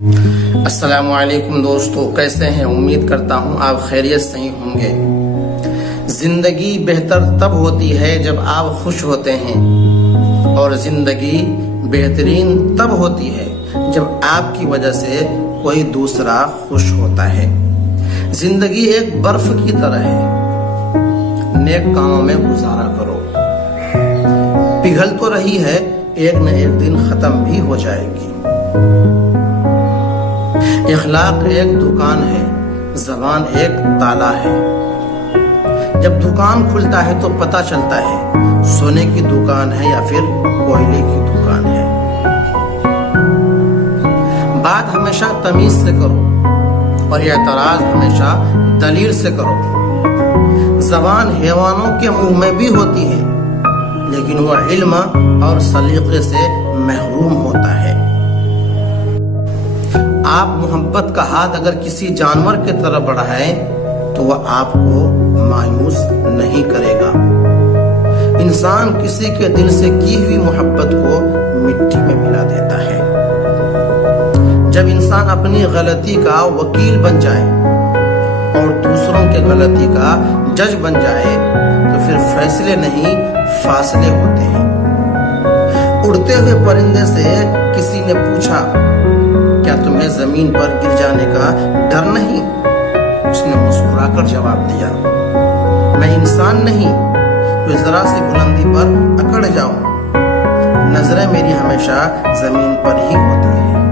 السلام علیکم دوستو، کیسے ہیں؟ امید کرتا ہوں آپ خیریت سے ہی ہوں گے۔ زندگی بہتر تب ہوتی ہے جب آپ خوش ہوتے ہیں، اور زندگی بہترین تب ہوتی ہے جب آپ کی وجہ سے کوئی دوسرا خوش ہوتا ہے۔ زندگی ایک برف کی طرح ہے، نیک کاموں میں گزارا کرو، پگھل تو رہی ہے، ایک نہ ایک دن ختم بھی ہو جائے گی۔ اخلاق ایک دکان ہے، زبان ایک تالا ہے۔ جب دکان کھلتا ہے تو پتہ چلتا ہے سونے کی دکان ہے یا پھر کوئلے کی دکان ہے۔ بات ہمیشہ تمیز سے کرو اور اعتراض ہمیشہ دلیل سے کرو۔ زبان حیوانوں کے منہ میں بھی ہوتی ہے، لیکن وہ علم اور سلیقے سے محروم ہوتا ہے۔ آپ محبت کا ہاتھ اگر کسی جانور کی طرف بڑھائیں تو وہ آپ کو مایوس نہیں کرے گا۔ انسان کسی کے دل سے کی ہوئی محبت کو مٹی میں ملا دیتا ہے۔ جب انسان اپنی غلطی کا وکیل بن جائے اور دوسروں کے غلطی کا جج بن جائے تو پھر فیصلے نہیں، فاصلے ہوتے ہیں۔ اڑتے ہوئے پرندے سے کسی نے پوچھا، کیا تمہیں زمین پر گر جانے کا ڈر نہیں؟ اس نے مسکرا کر جواب دیا، میں انسان نہیں جو ذرا سی بلندی پر اکڑ جاؤں، نظریں میری ہمیشہ زمین پر ہی ہوتی ہیں۔